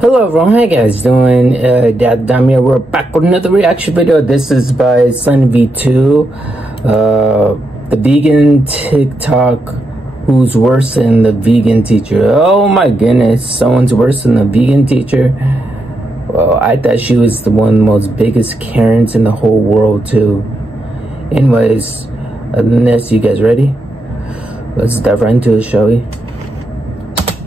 Hello everyone, how you guys doing? Dam here. We're back with another reaction video. This is by SunV2, the vegan TikTok who's worse than the vegan teacher. Oh my goodness, someone's worse than the vegan teacher. Well, I thought she was the one of the most biggest Karens in the whole world too. Anyways, other than this, you guys ready? Let's dive right into it, shall we?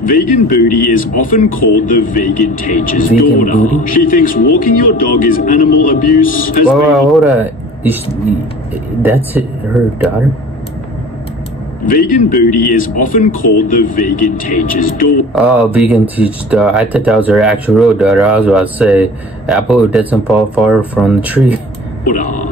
Vegan Booty is often called the vegan teacher's daughter. Booty? She thinks walking your dog is animal abuse. Hold on. That's her daughter? Vegan Booty is often called the vegan teacher's daughter. Oh, vegan teacher's daughter. I thought that was her actual real daughter. I was about to say, apple doesn't fall far from the tree.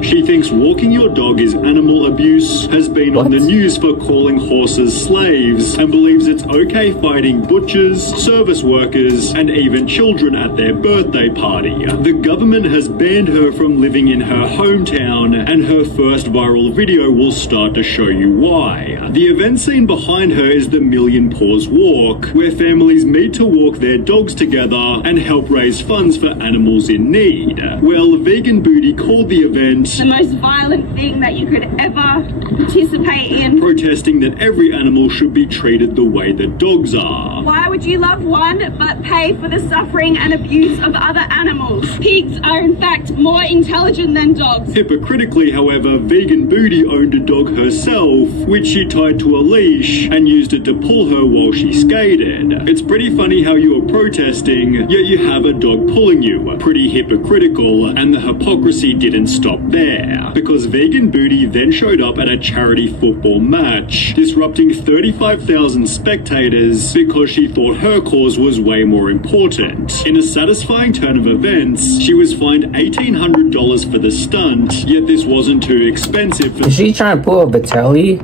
She thinks walking your dog is animal abuse, has been on the news for calling horses slaves, and believes it's okay fighting butchers, service workers, and even children at their birthday party. The government has banned her from living in her hometown, and her first viral video will start to show you why. The event scene behind her is the Million Paws Walk, where families meet to walk their dogs together and help raise funds for animals in need. Well, Vegan Booty called the event the most violent thing that you could ever participate in, protesting that every animal should be treated the way that dogs are. Why would you love one but pay for the suffering and abuse of other animals? Pigs are in fact more intelligent than dogs. Hypocritically, however, Vegan Booty owned a dog herself, which she tied to a leash and used it to pull her while she skated. It's pretty funny how you are protesting, yet you have a dog pulling you. Pretty hypocritical, and the hypocrisy didn't stop there, because Vegan Booty then showed up at a charity football match, disrupting 35,000 spectators because she thought her cause was way more important. In a satisfying turn of events, she was fined $1,800 for the stunt, yet this wasn't too expensive for— Is she trying to pull a Vitaly?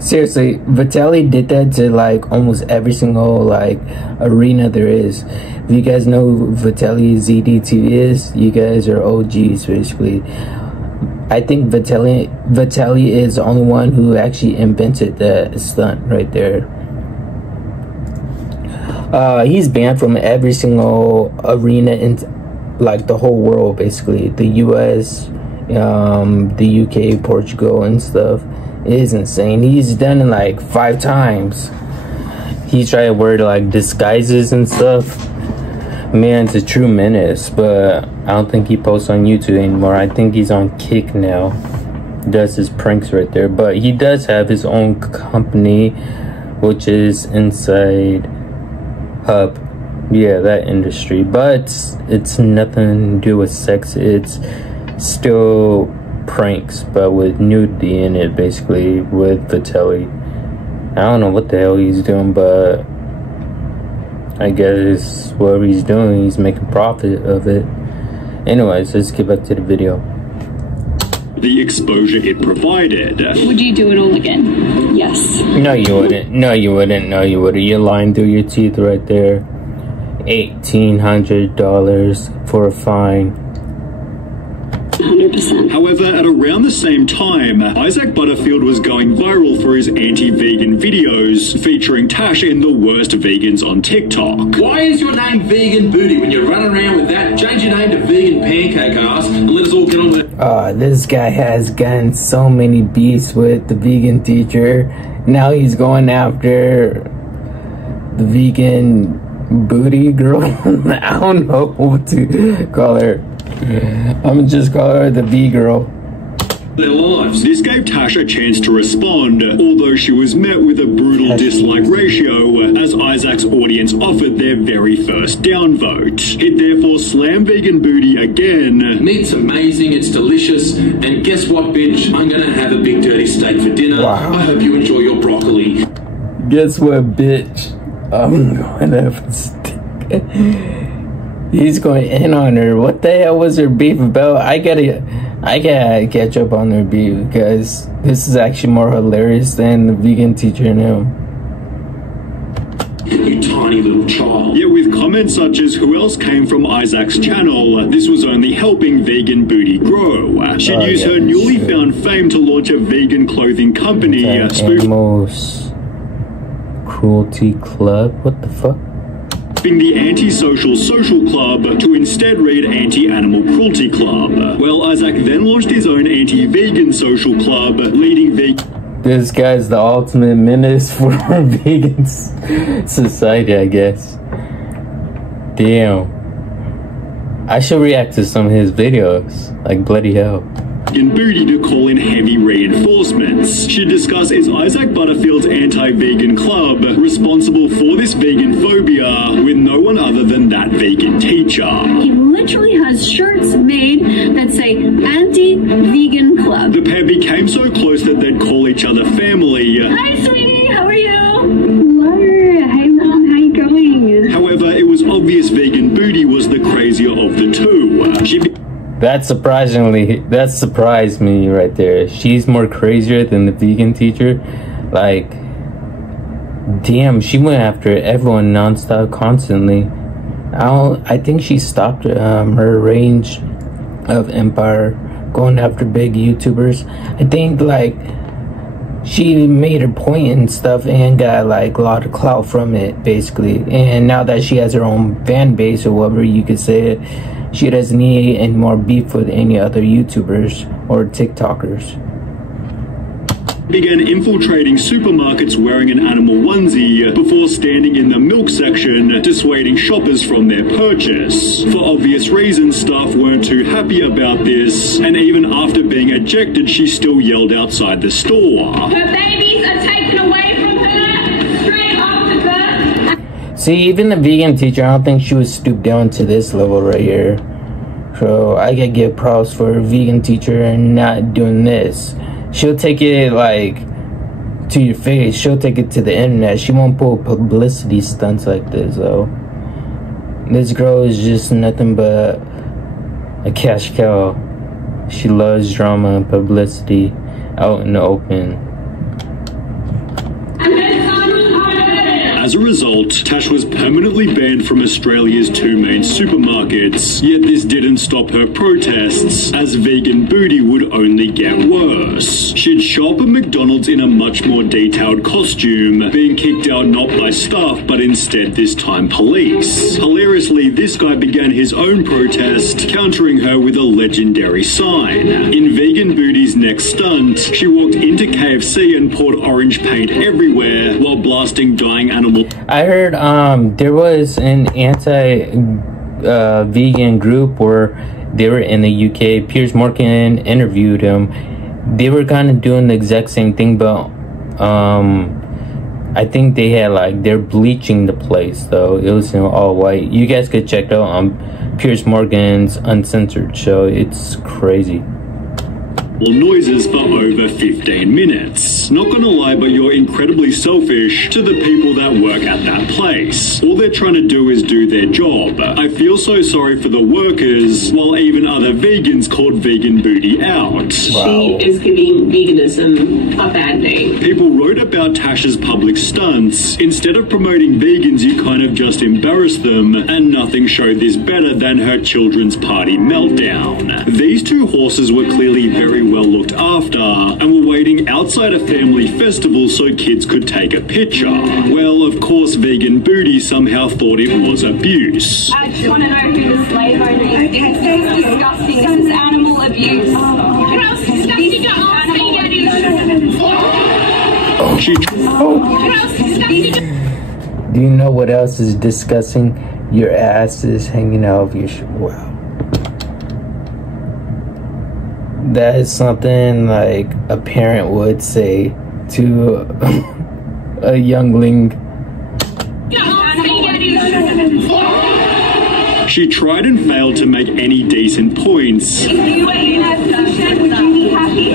Seriously, Vitaly did that to like almost every single like arena there is. If you guys know who Vitaly ZDT is, you guys are OGs basically. I think Vitaly is the only one who actually invented that stunt right there. He's banned from every single arena in like the whole world basically. The US, the UK, Portugal and stuff. It is insane. He's done it like 5 times. He tried to wear like disguises and stuff. Man's a true menace, but I don't think he posts on YouTube anymore. I think he's on Kick now. Does his pranks right there. But he does have his own company, which is Inside Hub. Yeah, that industry. But it's nothing to do with sex. It's still pranks, but with nudity in it, basically, with Vitaly. I don't know what the hell he's doing, but I guess whatever he's doing, he's making profit of it. Anyways, let's get back to the video. The exposure it provided. Would you do it all again? Yes. No, you wouldn't. No, you wouldn't. No, you wouldn't. You're lying through your teeth right there. $1,800 for a fine. 100%. However, at around the same time, Isaac Butterfield was going viral for his anti-vegan videos, featuring Tash in the worst vegans on TikTok. Why is your name Vegan Booty when you're running around with that? Change your name to Vegan Pancake Ass and let us all get on with it. This guy has gotten so many beefs with the vegan teacher. Now he's going after the vegan booty girl. I don't know what to call her. I'm gonna just call her the V girl. Their lives. This gave Tash a chance to respond, although she was met with a brutal dislike ratio as Isaac's audience offered their very first downvote. It therefore slammed Vegan Booty again. Meat's amazing, it's delicious, and guess what, bitch? I'm gonna have a big dirty steak for dinner. Wow. I hope you enjoy your broccoli. Guess what, bitch? I'm gonna have a steak. He's going in on her. What the hell was her beef about? I gotta catch up on their beef because this is actually more hilarious than the vegan teacher and him. You tiny little child. Yet with comments such as "who else came from Isaac's channel," this was only helping Vegan Booty grow. She'd use her newly found fame to launch a vegan clothing company. Animals Cruelty Club? What the fuck? the anti-social social club to instead read anti-animal cruelty club. Well, Isaac then launched his own anti-vegan social club, leading vegan... This guy's the ultimate menace for vegan society, I guess. Damn. I should react to some of his videos. Like, bloody hell. And Booty to call in heavy reinforcements. She discussed is Isaac Butterfield's anti-vegan club responsible for this vegan phobia with no one other than that vegan teacher. He literally has shirts made that say anti-vegan club. The pair became so close that they'd call each other family. Hi, sweetie, how are you? Hello. Hey, Mom, how you going? However, it was obvious vegan Booty was the crazier of the two. That surprised me right there. She's more crazier than the vegan teacher. Like, damn, she went after everyone nonstop, constantly. I think she stopped her range of empire going after big YouTubers. I think, like, she made her point and stuff and got, like, a lot of clout from it, basically. And now that she has her own fan base, or whatever you could say it, she doesn't need any more beef with any other YouTubers or TikTokers. Began infiltrating supermarkets wearing an animal onesie before standing in the milk section, dissuading shoppers from their purchase. For obvious reasons, staff weren't too happy about this, and even after being ejected, she still yelled outside the store. Her babies are taken away from her straight after birth. See, even the vegan teacher, I don't think she would stoop down to this level right here. So I gotta give props for a vegan teacher and not doing this. She'll take it, like, to your face. She'll take it to the internet. She won't pull publicity stunts like this, though. This girl is just nothing but a cash cow. She loves drama and publicity out in the open. As a result, Tash was permanently banned from Australia's two main supermarkets, yet this didn't stop her protests, as vegan Booty would only get worse. She'd shop at McDonald's in a much more detailed costume, being kicked out not by staff but instead this time police. Hilariously, this guy began his own protest, countering her with a legendary sign. In vegan Booty's next stunt, she walked into KFC and poured orange paint everywhere while blasting dying animals. I heard there was an anti-vegan group where they were in the UK. Piers Morgan interviewed him. They were kind of doing the exact same thing, but I think they had, like, they're bleaching the place, though. It was, you know, all white. You guys could check out Piers Morgan's Uncensored show. It's crazy. Noises for over 15 minutes. Not gonna lie, but you're incredibly selfish to the people that work at that place. All they're trying to do is do their job. I feel so sorry for the workers, while even other vegans called vegan Booty out. Wow. She is giving veganism a bad name. People wrote about Tash's public stunts. Instead of promoting vegans, you kind of just embarrassed them, and nothing showed this better than her children's party meltdown. These two horses were clearly very well looked after and were waiting outside a family festival so kids could take a picture. Well, of course, vegan Booty somehow thought it was abuse. I just want to know who the slave owner is. It's disgusting. This is animal abuse. How disgusting are Do you know what else is disgusting? Your ass is hanging out of your wow. That is something like a parent would say to a youngling. She tried and failed to make any decent points. If you were in that position, would you be happy?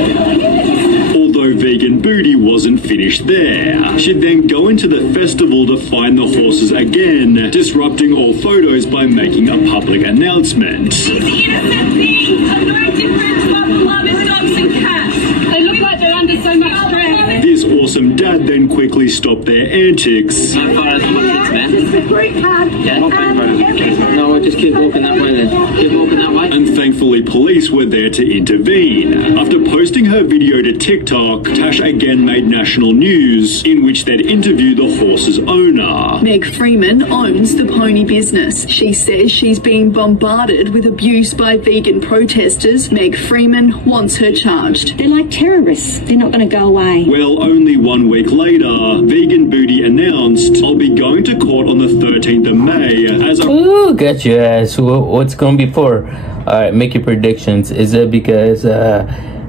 Although vegan Booty wasn't finished there. She'd then go into the festival to find the horses again, disrupting all photos by making a public announcement. These innocent things are no different to our beloved dogs and cats. They look like they're under so much stress. This awesome dad then quickly stopped their antics. No photos of my kids, man. Yeah, no, we'll just keep walking that way then. Keep walking that way. And thankfully police were there to intervene. After posting her video to TikTok, Tash again made national news, in which they'd interview the horse's owner. Meg Freeman owns the pony business. She says she's being bombarded with abuse by vegan protesters. Meg Freeman wants her charged. They're like terrorists. They're not going to go away. Well, only 1 week later, Vegan Booty announced, "I'll be going to court on the 13th of May as a..." Ooh, got your ass. What's going to be for? Alright, make your predictions. Is it because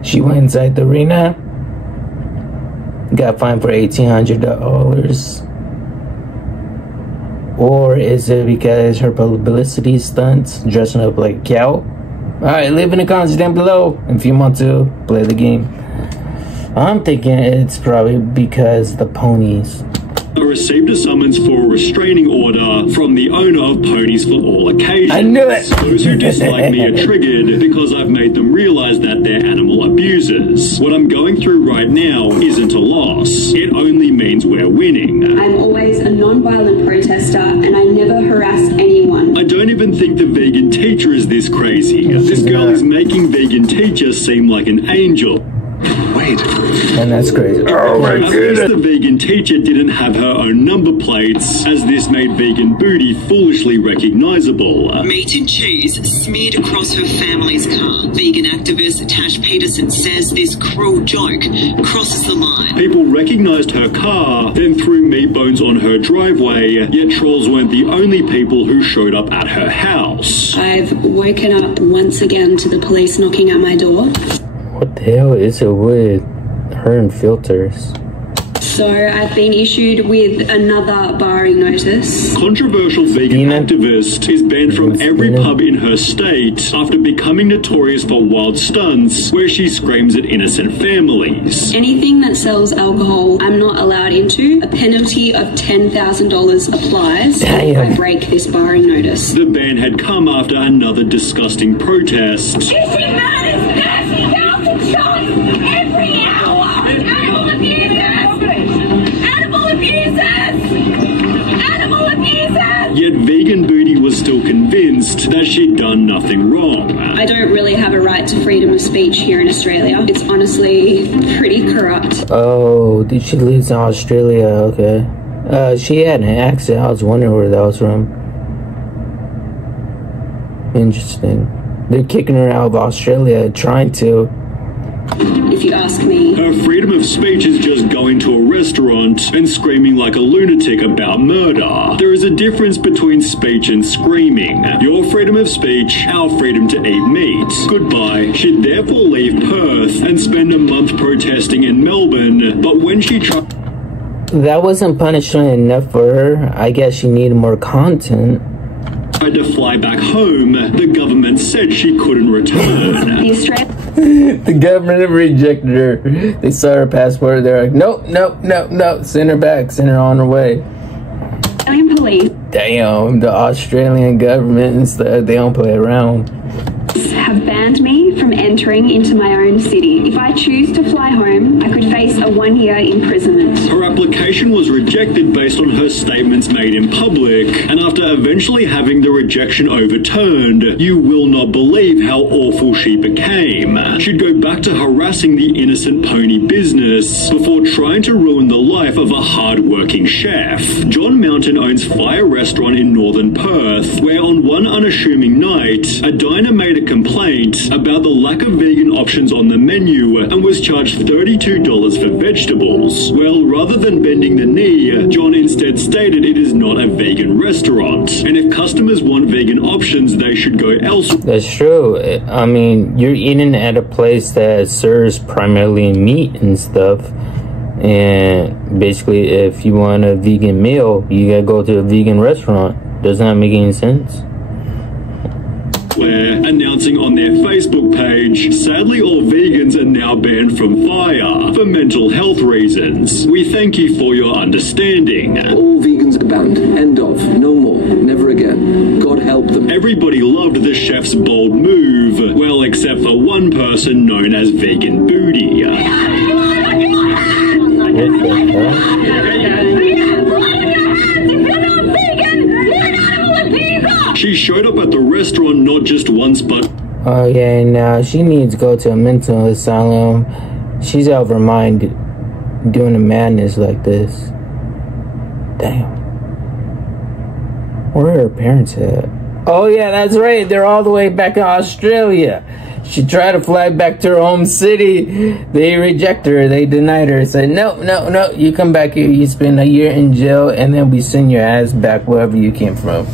she went inside the arena? Got fined for $1,800? Or is it because her publicity stunts, dressing up like a cow? Alright, leave in the comments down below if you want to play the game. I'm thinking it's probably because the ponies. I received a summons for a restraining order from the owner of Ponies for All Occasions. I knew it! Those who dislike me are triggered because I've made them realize that they're animal abusers. What I'm going through right now isn't a loss. It only means we're winning. I'm always a non-violent protester and I never harass anyone. I don't even think the vegan teacher is this crazy. This girl is making vegan teacher seem like an angel. Wait. And that's crazy. Oh my goodness. The vegan teacher didn't have her own number plates, as this made Vegan Booty foolishly recognizable. Meat and cheese smeared across her family's car. Vegan activist Tash Peterson says this cruel joke crosses the line. People recognized her car, then threw meat bones on her driveway, yet trolls weren't the only people who showed up at her house. I've woken up once again to the police knocking at my door. What the hell is it with her and filters? So I've been issued with another barring notice. Controversial vegan activist is banned from every pub in her state after becoming notorious for wild stunts where she screams at innocent families. Anything that sells alcohol, I'm not allowed into. A penalty of $10,000 applies if I break this barring notice. The ban had come after another disgusting protest. Every hour! Animal abusers! Animal abusers! Yet Vegan Booty was still convinced that she'd done nothing wrong. I don't really have a right to freedom of speech here in Australia. It's honestly pretty corrupt. Oh, she lives in Australia, okay. She had an accent. I was wondering where that was from. Interesting. They're kicking her out of Australia, trying to. If you ask me. Her freedom of speech is just going to a restaurant and screaming like a lunatic about murder. There is a difference between speech and screaming. Your freedom of speech, our freedom to eat meat. Goodbye. She'd therefore leave Perth and spend a month protesting in Melbourne, but when she tried... That wasn't punishment enough for her. I guess she needed more content. Tried to fly back home, the government said she couldn't return. The government rejected her. They saw her passport. They're like, nope, nope, nope, nope. Send her back. Send her on her way. Australian police Damn, the Australian government and stuff, they don't play around. have banned me from entering into my own city. If I choose to fly home, I could face a 1-year imprisonment. Her application was rejected based on her statements made in public, and after eventually having the rejection overturned, you will not believe how awful she became. She'd go back to harassing the innocent pony business before trying to ruin the life of a hard-working chef. John Mountain owns Fire Restaurant in northern Perth, where on one unassuming night, a diner made a complaint about the lack of vegan options on the menu and was charged $32 for vegetables. Well, rather than bending the knee, John instead stated it is not a vegan restaurant, and if customers want vegan options, they should go elsewhere. That's true. I mean, you're eating at a place that serves primarily meat and stuff, and basically if you want a vegan meal, you gotta go to a vegan restaurant. Does not make any sense. Announcing on their Facebook page, sadly all vegans are now banned from Fire for mental health reasons. We thank you for your understanding. All vegans are banned. End of. No more. Never again. God help them. Everybody loved the chef's bold move, well, except for one person known as Vegan Booty. What She showed up at the restaurant not just once, but... Oh yeah, now she needs to go to a mental asylum. She's out of her mind doing a madness like this. Damn. Where are her parents at? Oh yeah, that's right. They're all the way back in Australia. She tried to fly back to her home city. They rejected her. They denied her. Said, no, you come back here. You spend a year in jail, and then we send your ass back wherever you came from.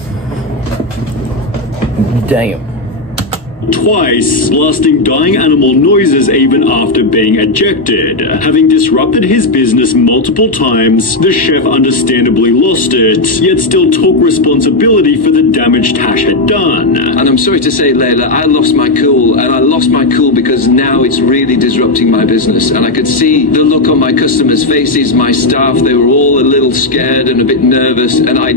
Damn. Twice, blasting dying animal noises even after being ejected. Having disrupted his business multiple times, the chef understandably lost it, yet still took responsibility for the damage Tash had done. And I'm sorry to say, Layla, I lost my cool, and I lost my cool because now it's really disrupting my business. And I could see the look on my customers' faces, my staff, they were all a little scared and a bit nervous, and I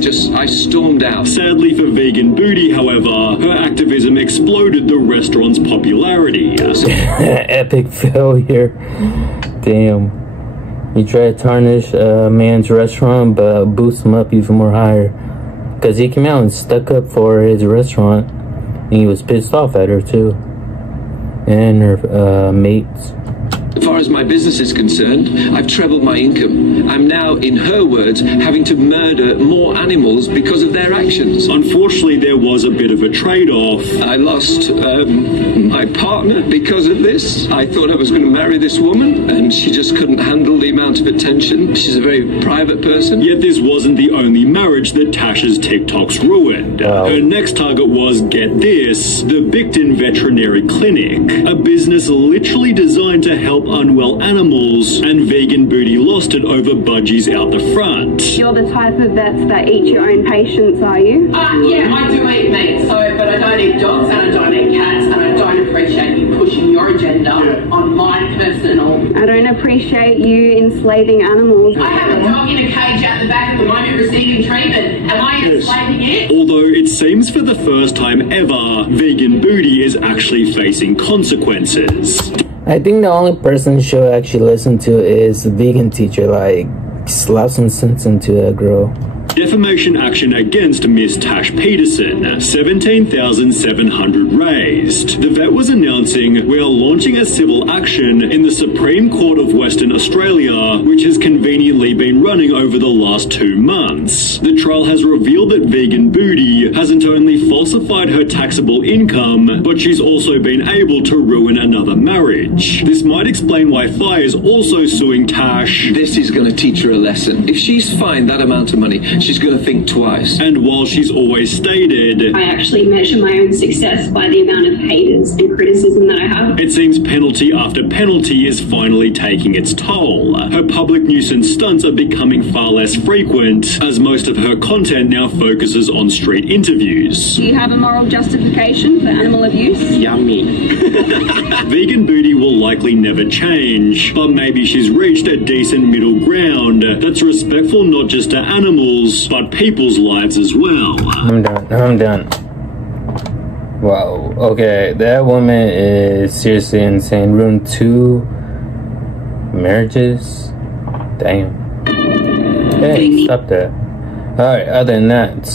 stormed out. Sadly for Vegan Booty, however, her activism exploded the restaurant's popularity. Epic failure. Damn. You try to tarnish a man's restaurant, but boost him up even more higher. Because he came out and stuck up for his restaurant. And he was pissed off at her too. And her mates. As far as my business is concerned, I've trebled my income. I'm now, in her words, having to murder more animals because of their actions. Unfortunately, there was a bit of a trade-off. I lost my partner because of this. I thought I was going to marry this woman, and she just couldn't handle the amount of attention. She's a very private person. Yet this wasn't the only marriage that Tash's TikToks ruined. Her next target was, get this, the Bicton Veterinary Clinic, a business literally designed to help unwell animals, and Vegan Booty lost it over budgies out the front. You're the type of vets that eat your own patients, are you? Yeah, I do eat meat, but I don't eat dogs and I don't eat cats, and I don't appreciate you pushing your agenda on my personal. I don't appreciate you enslaving animals. I have a dog in a cage out the back at the moment receiving treatment. Am I enslaving it? Although it seems for the first time ever, Vegan Booty is actually facing consequences. I think the only person she'll actually listen to is the vegan teacher. Like, slap some sense into that girl. Defamation action against Miss Tash Peterson, 17,700 raised. The vet was announcing, we are launching a civil action in the Supreme Court of Western Australia, which has conveniently been running over the last 2 months. The trial has revealed that Vegan Booty hasn't only falsified her taxable income, but she's also been able to ruin another marriage. This might explain why Fi is also suing Tash. This is going to teach her a lesson. If she's fined that amount of money, she's going to think twice. And while she's always stated, I actually measure my own success by the amount of haters and criticism that I have. It seems penalty after penalty is finally taking its toll. Her public nuisance stunts are becoming far less frequent, as most of her content now focuses on street interviews. Do you have a moral justification for animal abuse? Yummy. Vegan Booty will likely never change, but maybe she's reached a decent middle ground that's respectful not just to animals, but people's lives as well. I'm done. Wow, okay, that woman is seriously insane. Ruined 2 marriages? Damn. Hey, stop that. Alright, other than that,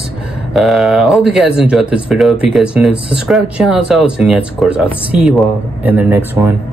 I hope you guys enjoyed this video. If you guys are new, subscribe to the channel as always, and yes, of course, I'll see you all in the next one.